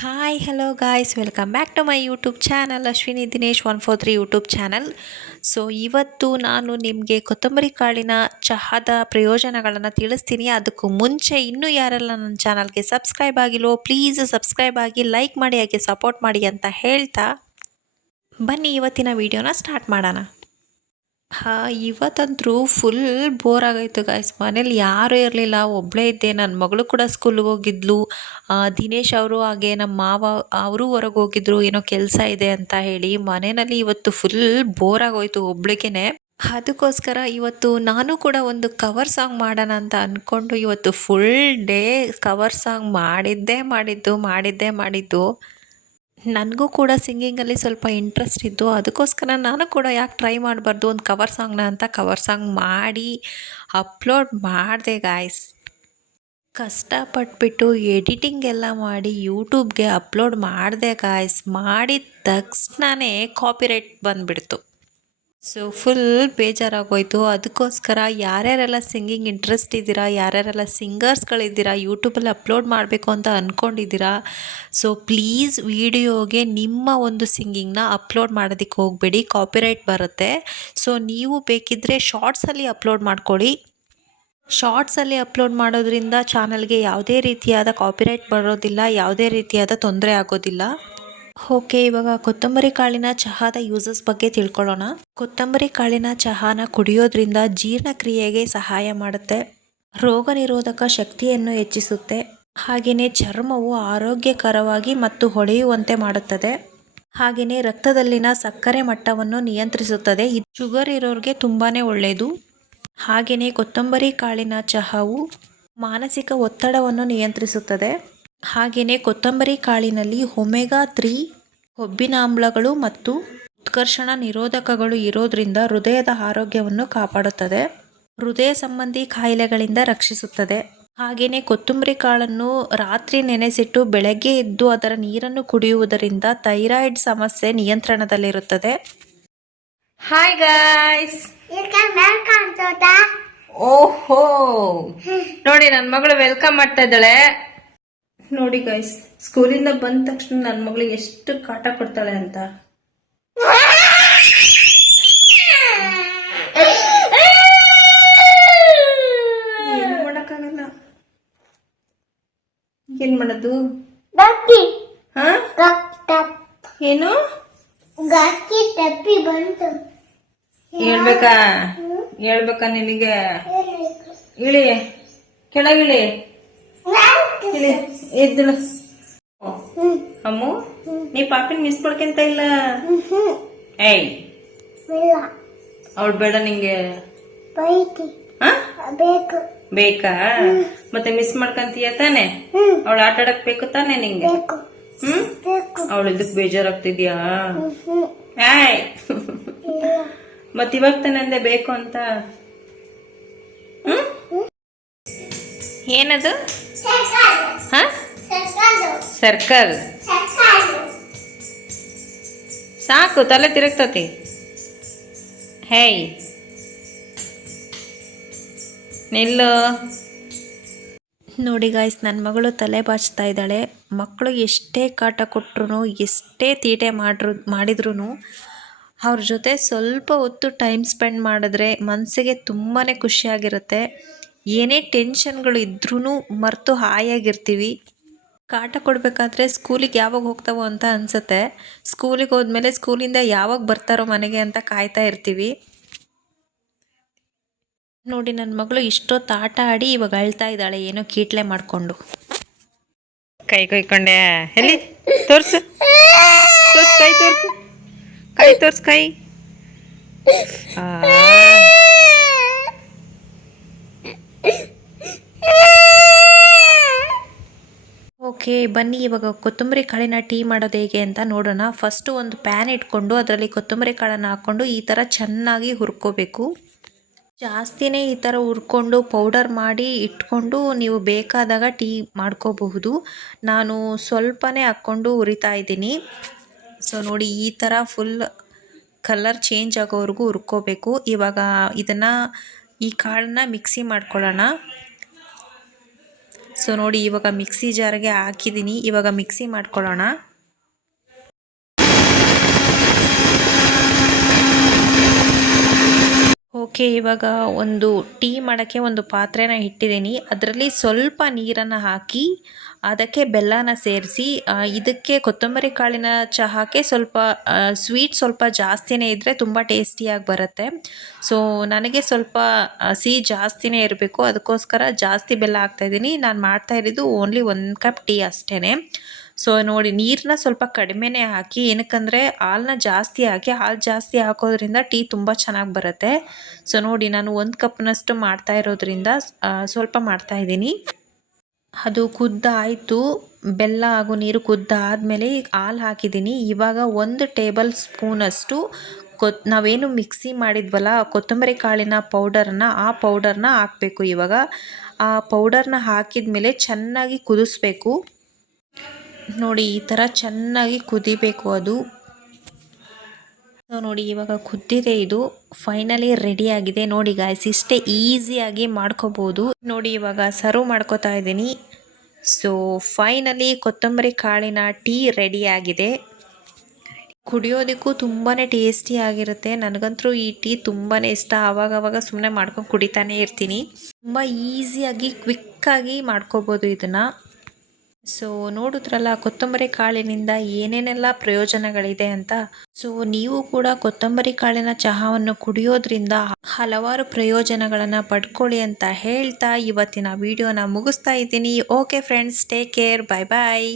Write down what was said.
Hi hello guys, welcome back to my YouTube channel Ashwini Dinesh 143 YouTube channel. So ಇವತ್ತು ನಾನು ನಿಮಗೆ ಕೊತ್ತಂಬರಿ ಕಾಳಿನ ಚಹಾದ ಪ್ರಯೋಜನಗಳನ್ನು ತಿಳಿಸ್ತೀನಿ. ಅದಕ್ಕೂ ಮುಂಚೆ ಇನ್ನೂ ಯಾರೆಲ್ಲ ನನ್ನ ಚಾನಲ್ಗೆ ಸಬ್ಸ್ಕ್ರೈಬ್ ಆಗಿಲ್ವೋ ಪ್ಲೀಸ್ ಸಬ್ಸ್ಕ್ರೈಬ್ ಆಗಿ, ಲೈಕ್ ಮಾಡಿ, ಹಾಗೆ ಸಪೋರ್ಟ್ ಮಾಡಿ ಅಂತ ಹೇಳ್ತಾ ಬನ್ನಿ ಇವತ್ತಿನ ವಿಡಿಯೋನ ಸ್ಟಾರ್ಟ್ ಮಾಡೋಣ. ಇವತ್ತಂತೂ ಫುಲ್ ಬೋರ್ ಆಗೋಯ್ತು ಗಾಯ್ಸ್. ಮನೇಲಿ ಯಾರೂ ಇರಲಿಲ್ಲ, ಒಬ್ಬಳೇ ಇದ್ದೆ. ನನ್ನ ಮಗಳು ಕೂಡ ಸ್ಕೂಲ್ಗೆ ಹೋಗಿದ್ಲು. ದಿನೇಶ್ ಅವರು ಹಾಗೆ ನಮ್ಮ ಮಾವ ಅವರು ಹೊರಗೆ ಹೋಗಿದ್ರು, ಏನೋ ಕೆಲಸ ಇದೆ ಅಂತ ಹೇಳಿ. ಮನೆಯಲ್ಲಿ ಇವತ್ತು ಫುಲ್ ಬೋರ್ ಆಗೋಯ್ತು ಒಬ್ಳಿಗೆನೆ. ಅದಕ್ಕೋಸ್ಕರ ಇವತ್ತು ನಾನು ಕೂಡ ಒಂದು ಕವರ್ ಸಾಂಗ್ ಮಾಡೋಣ ಅಂತ ಅಂದ್ಕೊಂಡು ಇವತ್ತು ಫುಲ್ ಡೇ ಕವರ್ ಸಾಂಗ್ ಮಾಡಿದ್ದು. ನನಗೂ ಕೂಡ ಸಿಂಗಿಂಗಲ್ಲಿ ಸ್ವಲ್ಪ ಇಂಟ್ರೆಸ್ಟ್ ಇದ್ದು, ಅದಕ್ಕೋಸ್ಕರ ನಾನು ಕೂಡ ಯಾಕೆ ಟ್ರೈ ಮಾಡಬಾರ್ದು ಒಂದು ಕವರ್ ಸಾಂಗ್ನ ಅಂತ ಕವರ್ ಸಾಂಗ್ ಮಾಡಿ ಅಪ್ಲೋಡ್ ಮಾಡಿದೆ ಗಾಯ್ಸ್. ಕಷ್ಟಪಟ್ಬಿಟ್ಟು ಎಡಿಟಿಂಗ್ ಎಲ್ಲ ಮಾಡಿ ಯೂಟ್ಯೂಬ್ಗೆ ಅಪ್ಲೋಡ್ ಮಾಡಿದೆ ಗಾಯ್ಸ್. ಮಾಡಿದ ತಕ್ಷಣವೇ ಕಾಪಿರೈಟ್ ಬಂದುಬಿಡ್ತು. ಸೊ ಫುಲ್ ಬೇಜಾರಾಗೋಯ್ತು. ಅದಕ್ಕೋಸ್ಕರ ಯಾರ್ಯಾರೆಲ್ಲ ಸಿಂಗಿಂಗ್ ಇಂಟ್ರೆಸ್ಟ್ ಇದ್ದೀರಾ, ಯಾರ್ಯಾರೆಲ್ಲ ಸಿಂಗರ್ಸ್ಗಳಿದ್ದೀರಾ, ಯೂಟ್ಯೂಬಲ್ಲಿ ಅಪ್ಲೋಡ್ ಮಾಡಬೇಕು ಅಂತ ಅಂದ್ಕೊಂಡಿದ್ದೀರಾ, ಸೊ ಪ್ಲೀಸ್ ವಿಡಿಯೋಗೆ ನಿಮ್ಮ ಒಂದು ಸಿಂಗಿಂಗ್ನ ಅಪ್ಲೋಡ್ ಮಾಡೋದಕ್ಕೆ ಹೋಗಬೇಡಿ, ಕಾಪಿರೈಟ್ ಬರುತ್ತೆ. ಸೊ ನೀವು ಬೇಕಿದ್ದರೆ ಶಾರ್ಟ್ಸಲ್ಲಿ ಅಪ್ಲೋಡ್ ಮಾಡ್ಕೊಳ್ಳಿ. ಶಾರ್ಟ್ಸಲ್ಲಿ ಅಪ್ಲೋಡ್ ಮಾಡೋದ್ರಿಂದ ಚಾನಲ್ಗೆ ಯಾವುದೇ ರೀತಿಯಾದ ಕಾಪಿರೈಟ್ ಬರೋದಿಲ್ಲ, ಯಾವುದೇ ರೀತಿಯಾದ ತೊಂದರೆ ಆಗೋದಿಲ್ಲ. ಓಕೆ, ಇವಾಗ ಕೊತ್ತಂಬರಿ ಕಾಳಿನ ಚಹಾದ ಯೂಸಸ್ ಬಗ್ಗೆ ತಿಳ್ಕೊಳ್ಳೋಣ. ಕೊತ್ತಂಬರಿ ಕಾಳಿನ ಚಹಾನ ಕುಡಿಯೋದ್ರಿಂದ ಜೀರ್ಣಕ್ರಿಯೆಗೆ ಸಹಾಯ ಮಾಡುತ್ತೆ, ರೋಗ ನಿರೋಧಕ ಶಕ್ತಿಯನ್ನು ಹೆಚ್ಚಿಸುತ್ತೆ, ಹಾಗೆಯೇ ಚರ್ಮವು ಆರೋಗ್ಯಕರವಾಗಿ ಮತ್ತು ಹೊಳೆಯುವಂತೆ ಮಾಡುತ್ತದೆ, ಹಾಗೆಯೇ ರಕ್ತದಲ್ಲಿನ ಸಕ್ಕರೆ ಮಟ್ಟವನ್ನು ನಿಯಂತ್ರಿಸುತ್ತದೆ. ಇದು ಶುಗರ್ ಇರೋರಿಗೆ ತುಂಬಾ ಒಳ್ಳೆಯದು. ಹಾಗೆಯೇ ಕೊತ್ತಂಬರಿ ಕಾಳಿನ ಚಹಾವು ಮಾನಸಿಕ ಒತ್ತಡವನ್ನು ನಿಯಂತ್ರಿಸುತ್ತದೆ. ಹಾಗೆಯೇ ಕೊತ್ತಂಬರಿ ಕಾಳಿನಲ್ಲಿ ಒಮೆಗಾ 3 ಕೊಬ್ಬಿನಾಮ್ಲಗಳು ಮತ್ತು ಉತ್ಕರ್ಷಣ ನಿರೋಧಕಗಳು ಇರೋದ್ರಿಂದ ಹೃದಯದ ಆರೋಗ್ಯವನ್ನು ಕಾಪಾಡುತ್ತದೆ, ಹೃದಯ ಸಂಬಂಧಿ ಕಾಯಿಲೆಗಳಿಂದ ರಕ್ಷಿಸುತ್ತದೆ. ಹಾಗೆಯೇ ಕೊತ್ತಂಬರಿ ಕಾಳನ್ನು ರಾತ್ರಿ ನೆನೆಸಿಟ್ಟು ಬೆಳಗ್ಗೆ ಎದ್ದು ಅದರ ನೀರನ್ನು ಕುಡಿಯುವುದರಿಂದ ಥೈರಾಯ್ಡ್ ಸಮಸ್ಯೆ ನಿಯಂತ್ರಣದಲ್ಲಿರುತ್ತದೆ. ಹಾಯ್ ಗಾಯ್ಸ್, ಓಹೋ ನೋಡಿ ನನ್ನ ಮಗಳು ವೆಲ್ಕಮ್ ಮಾಡ್ತಾ ಇದ್ದಾಳೆ. ನೋಡಿ ಗೈಸ್, ಸ್ಕೂಲಿಂದ ಬಂದ ತಕ್ಷಣ ನನ್ನ ಮಗಳು ಎಷ್ಟು ಕಾಟ ಕೊಡ್ತಾಳೆ ಅಂತ. ಏನು ಮಾಡಕ್ಕಾಗಲ್ಲ. ಏನ್ ಮಾಡೋದು? ಏನು ಹೇಳ್ಬೇಕಾ ನಿನಗೆ? ಇಳಿ, ಕೆಳಗಿಳಿ, ಎದ್ದಳು. ಅಮ್ಮು, ನೀ ಪಾಪಿನ ಮಿಸ್ ಮಾಡ್ಕೊಂತ ಇಲ್ಲ? ಏಯ್, ಅವಳು ಬೇಡ ನಿಂಗೆ? ಬೇಕಾ? ಮತ್ತೆ ಮಿಸ್ ಮಾಡ್ಕಂತೀಯ ತಾನೆ? ಅವಳು ಆಟ ಆಡಕ್ ಬೇಕು ತಾನೆ ನಿಂಗೆ? ಅವಳು ಇದಕ್ ಬೇಜಾರಾಗ್ತಿದ್ಯಾ? ಏಯ್, ಮತ್ ಇವಾಗ ತಾನೆ ಅಂದೆ ಬೇಕು ಅಂತ. ಏನದು? ಸರ್ಕಲ್ ಸಾಕು, ತಲೆ ತಿರುಗ್ತತಿ. ಹೇಯ್ ನಿಲ್ಲು. ನೋಡಿ ಗಾಯ್ಸ್, ನನ್ನ ಮಗಳು ತಲೆ ಬಾಚ್ತಾ ಇದ್ದಾಳೆ. ಮಕ್ಕಳು ಎಷ್ಟೇ ಕಾಟ ಕೊಟ್ಟರು, ಎಷ್ಟೇ ತೀಟೆ ಮಾಡಿದ್ರು ಅವ್ರ ಜೊತೆ ಸ್ವಲ್ಪ ಹೊತ್ತು ಟೈಮ್ ಸ್ಪೆಂಡ್ ಮಾಡಿದ್ರೆ ಮನಸ್ಸಿಗೆ ತುಂಬಾ ಖುಷಿಯಾಗಿರುತ್ತೆ. ಏನೇ ಟೆನ್ಷನ್ಗಳು ಇದ್ರೂ ಮರೆತು ಹಾಯಾಗಿರ್ತೀವಿ. ಕಾಟ ಕೊಡಬೇಕಾದ್ರೆ ಸ್ಕೂಲಿಗೆ ಯಾವಾಗ ಹೋಗ್ತಾವೋ ಅಂತ ಅನಿಸುತ್ತೆ. ಸ್ಕೂಲಿಗೆ ಹೋದ್ಮೇಲೆ ಸ್ಕೂಲಿಂದ ಯಾವಾಗ ಬರ್ತಾರೋ ಮನೆಗೆ ಅಂತ ಕಾಯ್ತಾ ಇರ್ತೀವಿ. ನೋಡಿ ನನ್ನ ಮಗಳು ಇಷ್ಟೊತ್ತು ಆಟ ಆಡಿ ಇವಾಗ ಅಳ್ತಾ ಇದ್ದಾಳೆ, ಏನೋ ಕೀಟ್ಲೆ ಮಾಡಿಕೊಂಡು. ಕೈ ಕೊಯ್ಕೊಂಡೆ? ಎಲ್ಲಿ ತೋರ್ಸು, ಕೈ ತೋರ್ಸು, ಕೈ. ಓಕೆ ಬನ್ನಿ, ಇವಾಗ ಕೊತ್ತಂಬರಿ ಕಾಳಿನ ಟೀ ಮಾಡೋದು ಹೇಗೆ ಅಂತ ನೋಡೋಣ. ಫಸ್ಟು ಒಂದು ಪ್ಯಾನ್ ಇಟ್ಕೊಂಡು ಅದರಲ್ಲಿ ಕೊತ್ತಂಬರಿ ಕಾಳನ್ನು ಹಾಕ್ಕೊಂಡು ಈ ಥರ ಚೆನ್ನಾಗಿ ಹುರ್ಕೋಬೇಕು. ಜಾಸ್ತಿನೇ ಈ ಥರ ಹುರ್ಕೊಂಡು ಪೌಡರ್ ಮಾಡಿ ಇಟ್ಕೊಂಡು ನೀವು ಬೇಕಾದಾಗ ಟೀ ಮಾಡ್ಕೋಬಹುದು. ನಾನು ಸ್ವಲ್ಪನೇ ಹಾಕ್ಕೊಂಡು ಹುರಿತಾ ಇದ್ದೀನಿ. ಸೊ ನೋಡಿ, ಈ ಥರ ಫುಲ್ ಕಲರ್ ಚೇಂಜ್ ಆಗೋವರೆಗೂ ಹುರ್ಕೋಬೇಕು. ಇವಾಗ ಈ ಕಾಳನ್ನ ಮಿಕ್ಸಿ ಮಾಡ್ಕೊಳ್ಳೋಣ. ಸೊ ನೋಡಿ ಇವಾಗ ಮಿಕ್ಸಿ ಜಾರ್ಗೆ ಹಾಕಿದ್ದೀನಿ, ಇವಾಗ ಮಿಕ್ಸಿ ಮಾಡ್ಕೊಳ್ಳೋಣ. ಓಕೆ, ಇವಾಗ ಒಂದು ಟೀ ಮಾಡೋಕ್ಕೆ ಒಂದು ಪಾತ್ರೆನ ಇಟ್ಟಿದ್ದೀನಿ. ಅದರಲ್ಲಿ ಸ್ವಲ್ಪ ನೀರನ್ನು ಹಾಕಿ ಅದಕ್ಕೆ ಬೆಲ್ಲನ ಸೇರಿಸಿ, ಇದಕ್ಕೆ ಕೊತ್ತಂಬರಿ ಕಾಳಿನ ಚಹಾಕ್ಕೆ ಸ್ವಲ್ಪ ಸ್ವೀಟ್ ಸ್ವಲ್ಪ ಜಾಸ್ತಿನೇ ಇದ್ದರೆ ತುಂಬ ಟೇಸ್ಟಿಯಾಗಿ ಬರುತ್ತೆ. ಸೊ ನನಗೆ ಸ್ವಲ್ಪ ಸಿಹಿ ಜಾಸ್ತಿನೇ ಇರಬೇಕು, ಅದಕ್ಕೋಸ್ಕರ ಜಾಸ್ತಿ ಬೆಲ್ಲ ಹಾಕ್ತಾಯಿದ್ದೀನಿ. ನಾನು ಮಾಡ್ತಾ ಇರೋದು ಓನ್ಲಿ 1 ಕಪ್ ಟೀ ಅಷ್ಟೇ. ಸೊ ನೋಡಿ ನೀರನ್ನ ಸ್ವಲ್ಪ ಕಡಿಮೆನೇ ಹಾಕಿ, ಏನಕ್ಕಂದರೆ ಹಾಲನ್ನ ಜಾಸ್ತಿ ಹಾಕಿ, ಹಾಲು ಜಾಸ್ತಿ ಹಾಕೋದ್ರಿಂದ ಟೀ ತುಂಬ ಚೆನ್ನಾಗಿ ಬರುತ್ತೆ. ಸೊ ನೋಡಿ ನಾನು 1 ಕಪ್ನಷ್ಟು ಮಾಡ್ತಾ ಇರೋದ್ರಿಂದ ಸ್ವಲ್ಪ ಮಾಡ್ತಾಯಿದ್ದೀನಿ. ಅದು ಕುದ್ದಾಯಿತು, ಬೆಲ್ಲ ಹಾಗೂ ನೀರು ಕುದ್ದಾದಮೇಲೆ ಹಾಲು ಹಾಕಿದ್ದೀನಿ. ಇವಾಗ 1 ಟೇಬಲ್ ಸ್ಪೂನಷ್ಟು ನಾವೇನು ಮಿಕ್ಸಿ ಮಾಡಿದ್ವಲ್ಲ ಕೊತ್ತಂಬರಿ ಕಾಳಿನ ಪೌಡರನ್ನ, ಆ ಪೌಡರ್ನ ಹಾಕಬೇಕು. ಇವಾಗ ಆ ಪೌಡರ್ನ ಹಾಕಿದ ಮೇಲೆ ಚೆನ್ನಾಗಿ ಕುದಿಸ್ಬೇಕು. ನೋಡಿ ಈ ಥರ ಚೆನ್ನಾಗಿ ಕುದಿಬೇಕು ಅದು. ನೋಡಿ ಇವಾಗ ಕುದ್ದಿದೆ, ಇದು ಫೈನಲಿ ರೆಡಿ ಆಗಿದೆ. ನೋಡಿ ಗಾಯ್ಸ್, ಇಷ್ಟೇ ಈಸಿಯಾಗಿ ಮಾಡ್ಕೋಬೋದು. ನೋಡಿ ಇವಾಗ ಸರ್ವ್ ಮಾಡ್ಕೋತಾ ಇದ್ದೀನಿ. ಸೊ ಫೈನಲಿ ಕೊತ್ತಂಬರಿ ಕಾಳಿನ ಟೀ ರೆಡಿ ಆಗಿದೆ. ಕುಡಿಯೋದಕ್ಕೂ ತುಂಬಾ ಟೇಸ್ಟಿ ಆಗಿರುತ್ತೆ. ನನಗಂತೂ ಈ ಟೀ ತುಂಬಾ ಇಷ್ಟ. ಆವಾಗವಾಗ ಸುಮ್ಮನೆ ಮಾಡ್ಕೊಂಡು ಕುಡಿತಾನೇ ಇರ್ತೀನಿ. ತುಂಬ ಈಸಿಯಾಗಿ ಕ್ವಿಕ್ಕಾಗಿ ಮಾಡ್ಕೋಬೋದು ಇದನ್ನು. ಸೊ ನೋಡಿದ್ರಲ್ಲ ಕೊತ್ತಂಬರಿ ಕಾಳಿನಿಂದ ಏನೇನೆಲ್ಲ ಪ್ರಯೋಜನಗಳಿದೆ ಅಂತ. ಸೊ ನೀವು ಕೂಡ ಕೊತ್ತಂಬರಿ ಕಾಳಿನ ಚಹಾವನ್ನು ಕುಡಿಯೋದ್ರಿಂದ ಹಲವಾರು ಪ್ರಯೋಜನಗಳನ್ನು ಪಡ್ಕೊಳ್ಳಿ ಅಂತ ಹೇಳ್ತಾ ಇವತ್ತಿನ ವಿಡಿಯೋನ ಮುಗಿಸ್ತಾ ಇದ್ದೀನಿ. ಓಕೆ ಫ್ರೆಂಡ್ಸ್, ಟೇಕ್ ಕೇರ್, ಬಾಯ್ ಬಾಯ್.